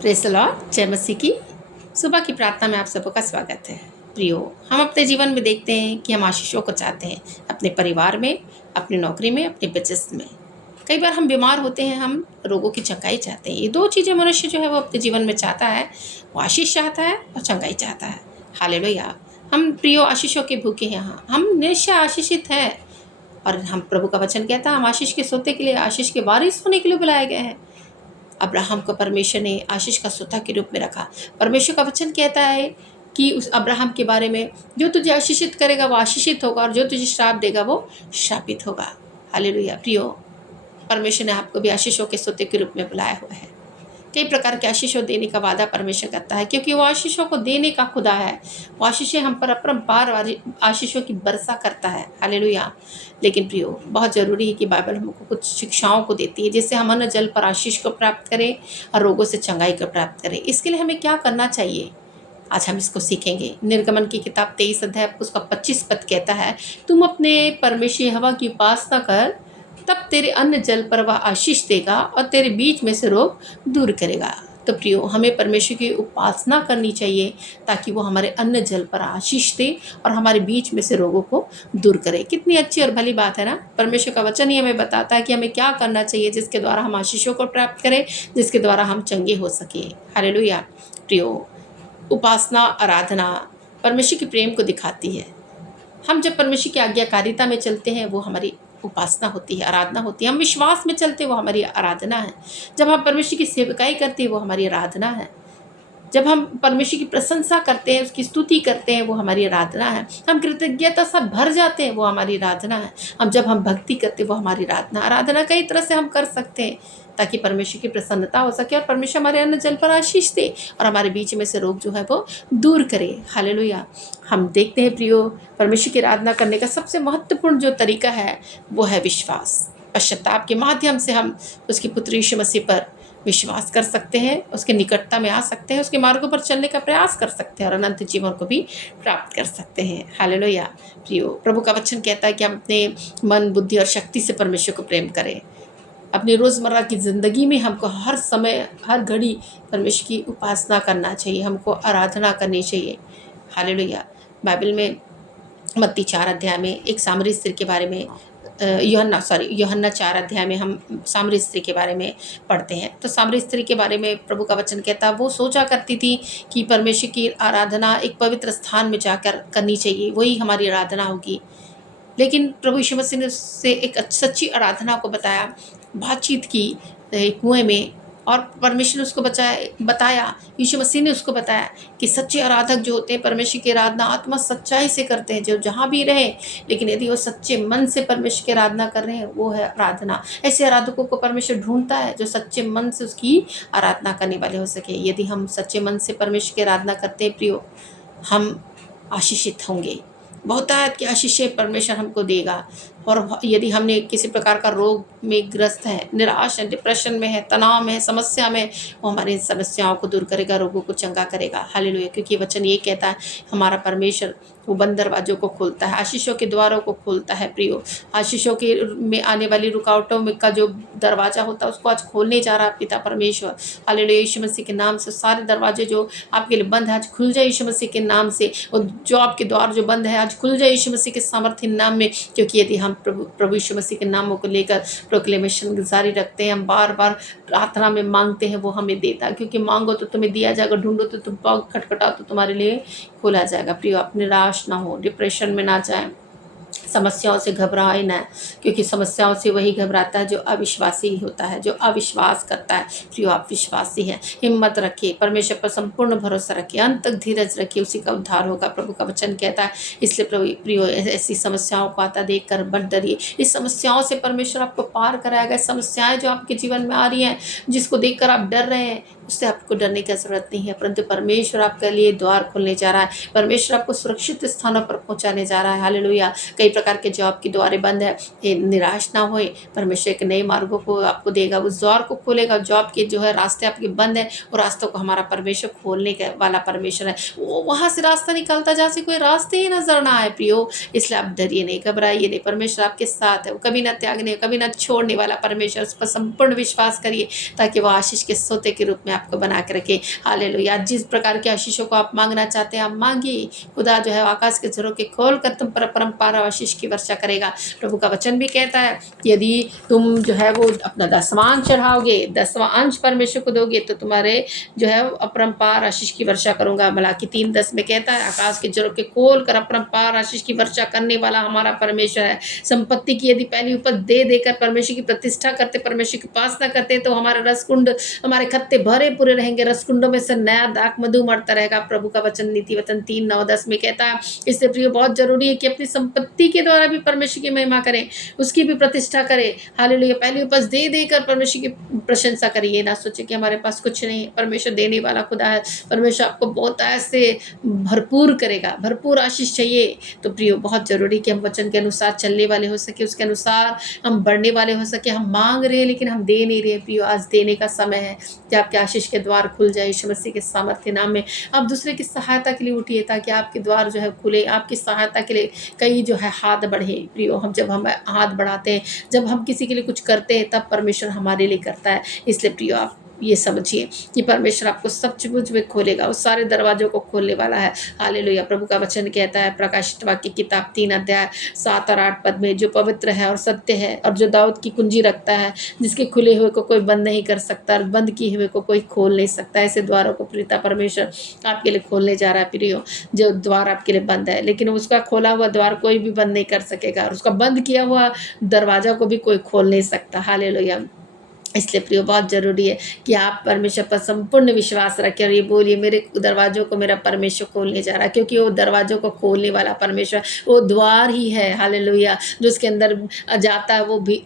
Praise the Lord. जय मसीह की। सुबह की प्रार्थना में आप सबका स्वागत है। प्रियो, हम अपने जीवन में देखते हैं कि हम आशीषों को चाहते हैं अपने परिवार में, अपनी नौकरी में, अपने बिज़नेस में। कई बार हम बीमार होते हैं, हम रोगों की चंगाई चाहते हैं। ये 2 चीज़ें मनुष्य जो है वो अपने जीवन में चाहता है। वो आशीष चाहता है और चंगाई चाहता है। हालेलुया! हम प्रियो आशीषों के भूखे हैं। हाँ, हम निश्चय आशीषित हैं और हम प्रभु का वचन कहता है हम आशीष के सोते के लिए, आशीष के वारिस होने के लिए बुलाए गए हैं। अब्राहम को परमेश्वर ने आशीष का सोता के रूप में रखा। परमेश्वर का वचन कहता है कि उस अब्राहम के बारे में, जो तुझे आशीषित करेगा वो आशीषित होगा और जो तुझे श्राप देगा वो श्रापित होगा। हालेलुया। प्रियो, परमेश्वर ने आपको भी आशीषों के सोते के रूप में बुलाया हुआ है। कई प्रकार के आशीषों देने का वादा परमेश्वर करता है, क्योंकि वो आशीषों को देने का खुदा है। वो आशीषें हम पर अपरंपार आशीषों की वर्षा करता है। हालेलुया। लेकिन प्रियो, बहुत ज़रूरी है कि बाइबल हमको कुछ शिक्षाओं को देती है, जिससे हम अन्न जल पर आशीष को प्राप्त करें और रोगों से चंगाई को प्राप्त करें। इसके लिए हमें क्या करना चाहिए, आज हम इसको सीखेंगे। निर्गमन की किताब 23 अध्याय उसका 25 पद कहता है, तुम अपने परमेश्वर यहोवा की उपासना कर, तब तेरे अन्न जल पर वह आशीष देगा और तेरे बीच में से रोग दूर करेगा। तो प्रियो, हमें परमेश्वर की उपासना करनी चाहिए ताकि वो हमारे अन्न जल पर आशीष दे और हमारे बीच में से रोगों को दूर करे। कितनी अच्छी और भली बात है ना। परमेश्वर का वचन ही हमें बताता है कि हमें क्या करना चाहिए, जिसके द्वारा हम आशीषों को प्राप्त करें, जिसके द्वारा हम चंगे हो सके। हालेलुया। प्रियो, उपासना, आराधना परमेश्वर के प्रेम को दिखाती है। हम जब परमेश्वर की आज्ञाकारिता में चलते हैं वो हमारी उपासना होती है, आराधना होती है। हम विश्वास में चलते हैं वो हमारी आराधना है। जब हम परमेश्वर की सेवकाई करते हैं वो हमारी आराधना है। जब हम परमेश्वर की प्रशंसा करते हैं, उसकी स्तुति करते हैं, वो हमारी आराधना है। हम कृतज्ञता से भर जाते हैं, वो हमारी आराधना है। जब हम भक्ति करते हैं वो हमारी आराधना कई तरह से हम कर सकते हैं ताकि परमेश्वर की प्रसन्नता हो सके और परमेश्वर हमारे अन्न जल पर आशीष दे और हमारे बीच में से रोग जो है वो दूर करे। हालेलुया। हम देखते हैं प्रियो, परमेश्वर की आराधना करने का सबसे महत्वपूर्ण जो तरीका है वो है विश्वास। पश्चाताप के माध्यम से हम उसकी पुत्र यीशु मसीह पर विश्वास कर सकते हैं, उसके निकटता में आ सकते हैं, उसके मार्गों पर चलने का प्रयास कर सकते हैं और अनंत जीवन को भी प्राप्त कर सकते हैं। हालेलुया। प्रियो, प्रभु का वचन कहता है कि हम अपने मन, बुद्धि और शक्ति से परमेश्वर को प्रेम करें। अपनी रोज़मर्रा की ज़िंदगी में हमको हर समय, हर घड़ी परमेश्वर की उपासना करना चाहिए, हमको आराधना करनी चाहिए। हालेलुया। बाइबल में मत्ती 4 अध्याय में एक सामरी स्त्री के बारे में, यूहन्ना 4 अध्याय में हम सामरी स्त्री के बारे में पढ़ते हैं। तो सामरी स्त्री के बारे में प्रभु का वचन कहता है, वो सोचा करती थी कि परमेश्वर की आराधना एक पवित्र स्थान में जाकर करनी चाहिए, वही हमारी आराधना होगी। लेकिन प्रभु यीशु मसीह ने उससे एक सच्ची आराधना को बताया, बातचीत की कुएं में, और परमेश्वर ने उसको बताया, यीशु मसीह ने उसको बताया कि सच्चे आराधक जो होते हैं परमेश्वर की आराधना आत्मा सच्चाई से करते हैं, जो जहाँ भी रहे, लेकिन यदि वो सच्चे मन से परमेश्वर की आराधना कर रहे हैं वो है आराधना। ऐसे आराधकों को परमेश्वर ढूंढता है जो सच्चे मन से उसकी आराधना करने वाले हो सके। यदि हम सच्चे मन से परमेश्वर की आराधना करते हैं प्रियो, हम आशीषित होंगे। बहुतायत की आशीषें परमेश्वर हमको देगा। और यदि हमने किसी प्रकार का रोग में ग्रस्त है, निराश है, डिप्रेशन में है, तनाव में है, समस्या में, वो हमारी समस्याओं को दूर करेगा, रोगों को चंगा करेगा। हालेलुया। क्योंकि वचन ये कहता है हमारा परमेश्वर वो बंद दरवाजों को खोलता है, आशीषों के द्वारों को खोलता है। प्रियो, आशीषों के में आने वाली रुकावटों में का जो दरवाजा होता है उसको आज खोलने जा रहा है पिता परमेश्वर। हालेलुया। यीशु मसीह के नाम से सारे दरवाजे जो आपके लिए बंद है आज खुल जाए यीशु मसीह के नाम से। और जो आपके द्वार जो बंद है आज खुल जाए यीशु मसीह के सामर्थ्य नाम में। क्योंकि यदि हम प्रभु यीशु मसीह के नामों को लेकर प्रोक्लेमेशन जारी रखते हैं, हम बार बार प्रार्थना में मांगते हैं, वो हमें देता है। क्योंकि मांगो तो तुम्हें दिया जाएगा, ढूंढो तो तुम पाओ, खटखटाओ तो तुम्हारे लिए खोला जाएगा। प्रियो, आप निराश ना हो, डिप्रेशन में ना जाए, समस्याओं से घबराए ना, क्योंकि समस्याओं से वही घबराता है जो अविश्वासी होता है, जो अविश्वास करता है। प्रियो, आप विश्वासी हैं, हिम्मत रखिए, परमेश्वर पर संपूर्ण भरोसा रखिए, अंत तक धीरज रखिए, उसी का उद्धार होगा, प्रभु का वचन कहता है। इसलिए प्रियो, ऐसी समस्याओं को आता देखकर मत डरिए। इस समस्याओं से परमेश्वर आपको पार कराएगा। समस्याएं जो आपके जीवन में आ रही हैं, जिसको देखकर आप डर रहे हैं, उससे आपको डरने की जरूरत नहीं है, परंतु परमेश्वर आपके लिए द्वार खोलने जा रहा है। परमेश्वर आपको सुरक्षित स्थानों पर पहुंचाने जा रहा है। हालेलुया। कई प्रकार के जॉब की द्वारें बंद है, ये निराश ना होए, परमेश्वर एक नए मार्गों को आपको देगा, उस द्वार को खोलेगा। जॉब के जो है रास्ते आपके बंद है, वो रास्तों को हमारा परमेश्वर खोलने का वाला परमेश्वर है। वो वहाँ से रास्ता निकलता जहाँ से कोई रास्ते ही नजर ना आए प्रियो। इसलिए आप डरिए नहीं, घबराइए नहीं, परमेश्वर आपके साथ है, वो कभी ना त्यागने, कभी ना छोड़ने वाला परमेश्वर। उस पर संपूर्ण विश्वास करिए ताकि वो आशीष के सोते के रूप में आपको बना के रखे। हालेलुया। जिस प्रकार के आशीषों को आप मांगना चाहते हैं आप मांगिए। खुदा जो है आकाश के झरोखे खोल कर तुम पर परम्परा आशीष की वर्षा करेगा। प्रभु का वचन भी कहता है कि यदि तुम जो है वो अपना दसवां चढ़ाओगे, 10वां अंश परमेश्वर को दोगे, तो तुम्हारे जो है अपरंपार आशीष की वर्षा करूंगा। मलाकी 3:10 में कहता है, आकाश के झरोखे खोल कर अपरंपार आशीष की वर्षा करने वाला हमारा परमेश्वर है। संपत्ति की यदि पहली उपज दे देकर परमेश्वर की प्रतिष्ठा करते, परमेश्वर की उपासना करते, तो हमारे रसकुंड, हमारे खत्ते भरे पूरे रहेंगे, रसकुंडों में से नया दाख मधु मरता रहेगा। प्रभु का वचन नीति वचन 3:9-10 में कहता है। इससे प्रियो बहुत जरूरी है कि अपनी संपत्ति के द्वारा भी परमेश्वर की महिमा करें, उसकी भी प्रतिष्ठा करें। हालेलुया। पहली उपज दे देकर परमेश्वर की प्रशंसा करिए। ना सोचे कि हमारे पास कुछ नहीं है, परमेश्वर देने वाला खुदा है। परमेश्वर आपको बहुत ऐसे भरपूर करेगा, भरपूर आशीष चाहिए। तो प्रियो बहुत जरूरी कि हम वचन के अनुसार चलने वाले हो सके, उसके अनुसार हम बढ़ने वाले हो सके। हम मांग रहे हैं लेकिन हम दे नहीं रहे। प्रियो आज देने का समय है कि आपके आशीष के द्वार खुल जाए यीशु मसीह के सामर्थ्य नाम में। आप दूसरे की सहायता के लिए उठिए ताकि आपके द्वार जो है खुले, आपकी सहायता के लिए कई जो है हाथ बढ़े। प्रियो जब हम हाथ बढ़ाते हैं, जब हम किसी के लिए कुछ करते हैं, तब परमेश्वर हमारे लिए करता है। इसलिए प्रियो आप ये समझिए कि परमेश्वर आपको सचमुच में खोलेगा, उस सारे दरवाजों को खोलने वाला है। हालेलुया। प्रभु का वचन कहता है प्रकाशित वाक्य किताब 3:7 और 8 पद में, जो पवित्र है और सत्य है और जो दाऊद की कुंजी रखता है, जिसके खुले हुए को कोई बंद नहीं कर सकता और बंद किए हुए को कोई खोल नहीं सकता। ऐसे द्वारों को पिता परमेश्वर आपके लिए खोलने जा रहा है। प्रियो जो द्वार आपके लिए बंद है, लेकिन उसका खोला हुआ द्वार कोई भी बंद नहीं कर सकेगा, और उसका बंद किया हुआ दरवाजा को भी कोई खोल नहीं सकता। हालेलुया। इसलिए प्रियो बहुत ज़रूरी है कि आप परमेश्वर पर संपूर्ण विश्वास रखें और ये बोलिए, मेरे दरवाज़ों को मेरा परमेश्वर खोलने जा रहा है, क्योंकि वो दरवाज़ों को खोलने वाला परमेश्वर वो द्वार ही है। हालेलुया। जो उसके अंदर जाता है वो भी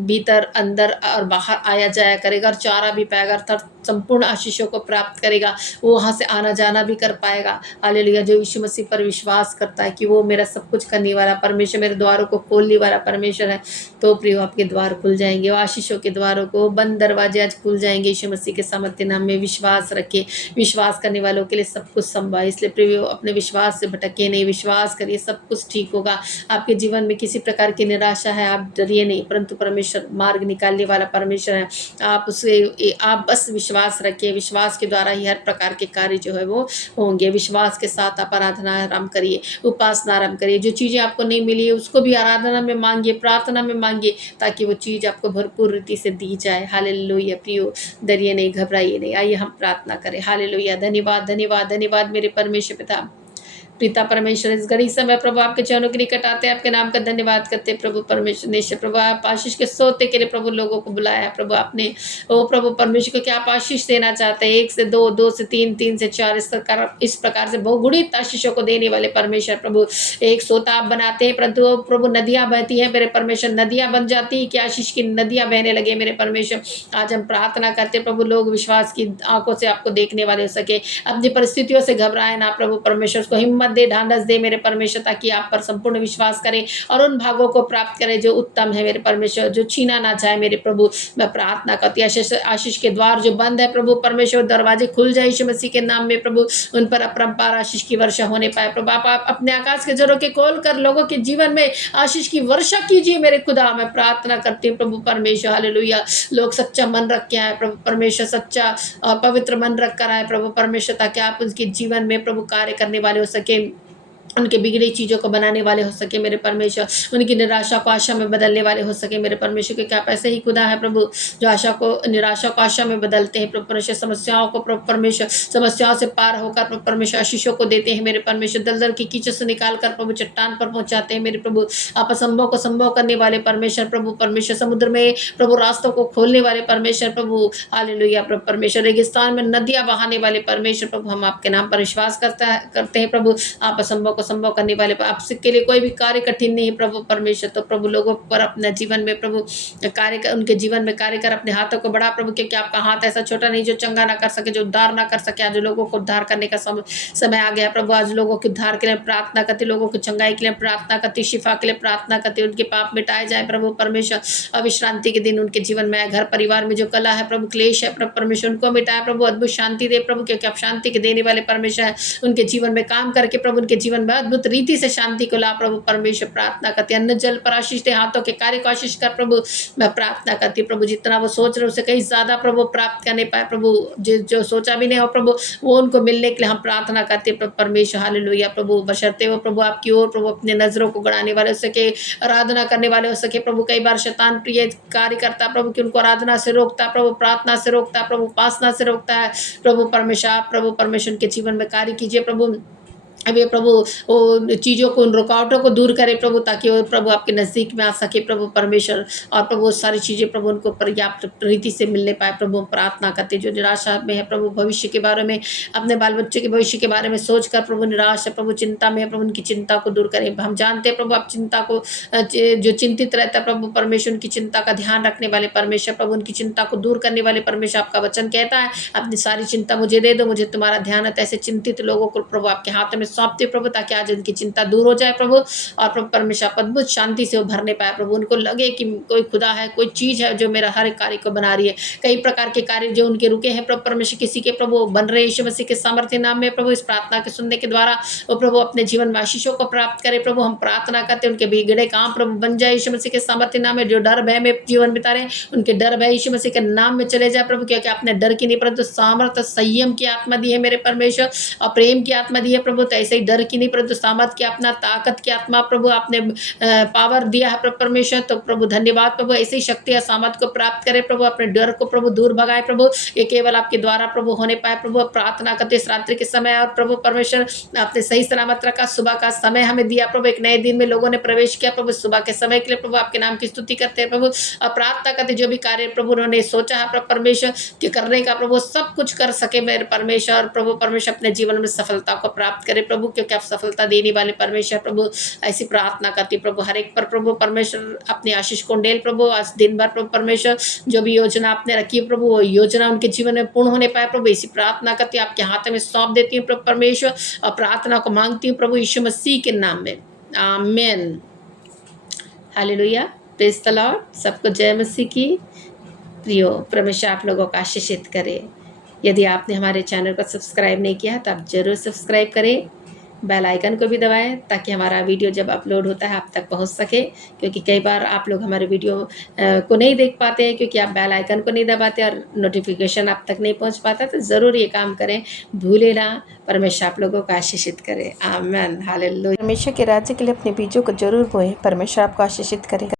भीतर अंदर और बाहर आया जाया करेगा और चारा भी पाएगा, अर्थात संपूर्ण आशीषों को प्राप्त करेगा। वो वहाँ से आना जाना भी कर पाएगा। हालेलुया। जो यीशु मसीह पर विश्वास करता है कि वो मेरा सब कुछ करने वाला परमेश्वर, मेरे द्वारों को खोलने वाला परमेश्वर है, तो प्रियो आपके द्वार खुल जाएंगे। वो आशीषों के द्वारों को, बंद दरवाजे आज खुल जाएंगे यीशु मसीह के सामर्थ्य नाम में। विश्वास रखिए, विश्वास करने वालों के लिए सब कुछ संभव है। इसलिए प्रियो अपने विश्वास से भटके नहीं, विश्वास करिए, सब कुछ ठीक होगा। आपके जीवन में किसी प्रकार की निराशा है, आप डरिए नहीं, परंतु परमेश्वर मार्ग निकालने वाला परमेश्वर है। आप बस विश्वास रखिए, विश्वास के द्वारा ही हर प्रकार के कार्य जो है वो होंगे। विश्वास के साथ आप आराधना आरंभ करिए, उपासना आरंभ करिए। जो चीज़ें आपको नहीं मिली है उसको भी आराधना में मांगिए, प्रार्थना में मांगिए, ताकि वो चीज़ आपको भरपूर रीति से दी जाए। हालेलुया। प्रियो डरिए नहीं, घबराइए नहीं। आइए हम प्रार्थना करें। हालेलुया। धन्यवाद धन्यवाद धन्यवाद मेरे परमेश्वर पिता परमेश्वर, इस घड़ी समय प्रभु आपके चरणों के निकट आते हैं, आपके नाम का धन्यवाद करते हैं प्रभु परमेश्वर निश्चय। प्रभु आप आशीष के सोते के लिए प्रभु लोगों को बुलाया है। प्रभु आपने ओ प्रभु परमेश्वर को क्या आप आशीष देना चाहते हैं? 1 से 2, 2 से 3, 3 से 4, इस प्रकार से बहुगुणित आशीषों को देने वाले परमेश्वर प्रभु, एक सोता आप बनाते हैं, परंतु प्रभु नदियां बहती हैं मेरे परमेश्वर, नदियां बन जाती है कि आशीष की नदियां बहने लगे मेरे परमेश्वर। आज हम प्रार्थना करते प्रभु, लोग विश्वास की आंखों से आपको देखने वाले हो सके, अपनी परिस्थितियों से घबराए ना प्रभु परमेश्वर, उसको हिम्मत दे, ढांढस दे मेरे परमेश्वर, ताकि आप पर संपूर्ण विश्वास करें और उन भागों को प्राप्त करें जो उत्तम है मेरे परमेश्वर, जो छीना ना जाए मेरे प्रभु। मैं प्रार्थना करती हूँ आशीष के द्वार जो बंद है प्रभु परमेश्वर, दरवाजे खुल जाए यीशु मसीह के नाम में प्रभु, उन पर अपरंपार आशीष की वर्षा होने पाए प्रभु। आप अपने आकाश के झरोखे खोल कर लोगों के जीवन में आशीष की वर्षा कीजिए मेरे खुदा। मैं प्रार्थना करती हूँ प्रभु परमेश्वर। हालेलुया। लोग सच्चा मन रख के आए प्रभु परमेश्वर, सच्चा पवित्र मन रख कर आए प्रभु परमेश्वर, ताकि आप उनके जीवन में प्रभु कार्य करने वाले हो सके, उनके बिगड़ी चीज़ों को बनाने वाले हो सके मेरे परमेश्वर, उनकी निराशा को आशा में बदलने वाले हो सके मेरे परमेश्वर। क्योंकि आप ऐसे ही खुदा है प्रभु, जो आशा को, निराशा को आशा में बदलते हैं प्रभु परमेश्वर, समस्याओं को प्रभु परमेश्वर, समस्याओं से पार होकर प्रभु परमेश्वर आशीषों को देते हैं मेरे परमेश्वर। दलदल की कीचड़ से निकाल कर प्रभु चट्टान पर पहुंचाते हैं मेरे प्रभु। आप असंभव को संभव करने वाले परमेश्वर प्रभु परमेश्वर, समुद्र में प्रभु रास्तों को खोलने वाले परमेश्वर प्रभु। हालेलुया प्रभु परमेश्वर। रेगिस्तान में नदियां बहाने वाले परमेश्वर प्रभु, हम आपके नाम पर विश्वास करते हैं प्रभु। आप असंभव को संभव करने वाले, आपसे के लिए कोई भी कार्य कठिन नहीं है प्रभु परमेश्वर। तो प्रभु लोगों पर अपने जीवन में प्रभु कार्य कर, उनके जीवन में कार्य कर, अपने हाथों को बढ़ा प्रभु, क्योंकि आपका हाथ ऐसा छोटा नहीं जो चंगा ना कर सके, जो उद्धार ना कर सके। आज लोगों को उद्धार करने का समय आ गया प्रभु। आज लोगों के उद्धार के लिए प्रार्थना करती, लोगों की चंगाई के लिए प्रार्थना करती, शिफा के लिए प्रार्थना करती, उनके पाप मिटाए जाए प्रभु परमेश्वर। अविश्रांति के दिन उनके जीवन में, घर परिवार में जो कला है प्रभु, क्लेश है प्रभु परमेश्वर, उनको मिटाए प्रभु। अद्भुत शांति दे प्रभु, क्योंकि आप शांति के देने वाले परमेश्वर है। उनके जीवन में काम करके प्रभु उनके जीवन में अद्भुत रीति से शांति को ला प्रभु परमेश्वर। प्रार्थना करती, अन्न जल पर आशीष दे, हाथों के कार्य को आशीष कर प्रभु। मैं प्रार्थना करती प्रभु, जितना वो सोच रहे उससे कहीं ज्यादा प्रभु प्राप्त करने पाए प्रभु, जो सोचा भी नहीं हो प्रभु, वो उनको मिलने के लिए हम प्रार्थना करते प्रभु परमेश्वर। हालेलुया प्रभु। बशर्ते वो प्रभु आपकी ओर प्रभु अपने नजरों को गड़ाने वाले हो सके, आराधना करने वाले हो सके प्रभु। कई बार शैतान प्रिय कार्य करता प्रभु, कि उनको आराधना से रोकता प्रभु, प्रार्थना से रोकता प्रभु, उपासना से रोकता है प्रभु परमेश्वर। आप प्रभु परमेश्वर के जीवन में कार्य कीजिए प्रभु। अब ये प्रभु वो चीज़ों को, उन रुकावटों को दूर करे प्रभु, ताकि वो प्रभु आपके नज़दीक में आ सके प्रभु परमेश्वर। और प्रभु वो सारी चीज़ें प्रभु उनको पर्याप्त रीति से मिलने पाए प्रभु। प्रार्थना करते, जो निराशा में है प्रभु, भविष्य के बारे में, अपने बाल बच्चे के भविष्य के बारे में सोच कर प्रभु निराश है प्रभु, चिंता में है प्रभु, उनकी चिंता को दूर करें। हम जानते हैं प्रभु आप चिंता को, जो चिंतित रहता है प्रभु परमेश्वर, उनकी चिंता का ध्यान रखने वाले परमेश्वर प्रभु, उनकी चिंता को दूर करने वाले परमेश्वर। आपका वचन कहता है अपनी सारी चिंता मुझे दे दो, मुझे तुम्हारा ध्यान है। ऐसे चिंतित लोगों को प्रभु आपके हाथ में सौंपते प्रभु, ताकि आज उनकी चिंता दूर हो जाए प्रभु। और प्रभु परमेश्वर अद्भुत शांति से उभरने पाए प्रभु। उनको लगे कि कोई खुदा है, कोई चीज़ है जो मेरा हर कार्य को बना रही है। कई प्रकार के कार्य जो उनके रुके हैं प्रभु परमेश्वर, किसी के प्रभु बन रहे यीशु मसीह के सामर्थ्य नाम में प्रभु। इस प्रार्थना के सुनने के द्वारा वो प्रभु अपने जीवन में आशीषों को प्राप्त करे प्रभु। हम प्रार्थना करते हैं उनके बिगड़े काम प्रभु बन जाए यीशु मसीह के सामर्थ्य नाम में। जो डर भय में जीवन बिता रहे हैं, उनके डर भय यीशु मसीह के नाम में चले जाए प्रभु, क्योंकि आपने डर की नहीं परंतु सामर्थ्य संयम की आत्मा दी है मेरे परमेश्वर, और प्रेम की आत्मा दी है प्रभु। तो ऐसे ही डर की नहीं परंतु सामर्थ की, अपना ताकत की आत्मा प्रभु आपने पावर दिया है प्रभु परमेश्वर। तो प्रभु धन्यवाद प्रभु, ऐसी ही शक्ति या सामर्थ को प्राप्त करे प्रभु। अपने डर को प्रभु दूर भगाए प्रभु, ये केवल आपके द्वारा प्रभु होने पाए प्रभु। प्रार्थना करते इस रात्रि के समय, और प्रभु परमेश्वर आपने सही सलामत रखा, सुबह का समय हमें दिया प्रभु। एक नए दिन में लोगों ने प्रवेश किया प्रभु। सुबह के समय के लिए प्रभु आपके नाम की स्तुति करते हैं प्रभु। और प्रार्थना करते जो भी कार्य प्रभु उन्होंने सोचा है प्रभु परमेश्वर कि करने का प्रभु, सब कुछ कर सके मेरे परमेश्वर। प्रभु परमेश्वर अपने जीवन में सफलता को प्राप्त करे प्रभु, क्योंकि आप सफलता देने वाले परमेश्वर प्रभु। ऐसी प्रार्थना करती प्रभु हर एक पर प्रभु परमेश्वर अपनी आशीष को डेल प्रभु। आज दिन भर प्रभु परमेश्वर जो भी योजना आपने रखी है प्रभु, वो योजना उनके जीवन में पूर्ण होने पाए प्रभु। ऐसी प्रार्थना करती आपके हाथ में सौंप देती हूँ प्रभु परमेश्वर, और प्रार्थना को मांगती हूँ प्रभु यीशु मसीह के नाम में, आमीन। Hallelujah, praise the Lord. सबको जय मसीह की। प्रियो परमेश्वर आप लोगों को आशीषित करे। यदि आपने हमारे चैनल को सब्सक्राइब नहीं किया तो आप ज़रूर सब्सक्राइब करें, बेल आइकन को भी दबाएं, ताकि हमारा वीडियो जब अपलोड होता है आप तक पहुंच सके। क्योंकि कई बार आप लोग हमारे वीडियो को नहीं देख पाते हैं, क्योंकि आप बेल आइकन को नहीं दबाते और नोटिफिकेशन आप तक नहीं पहुंच पाता। तो ज़रूर ये काम करें, भूले ना। परमेश्वर आप लोगों को आशीषित करे, आमीन। हालेलुया। परमेश्वर के राज्य के लिए अपने बीजों को जरूर बोएं। परमेश्वर आपको आशीषित करेगा।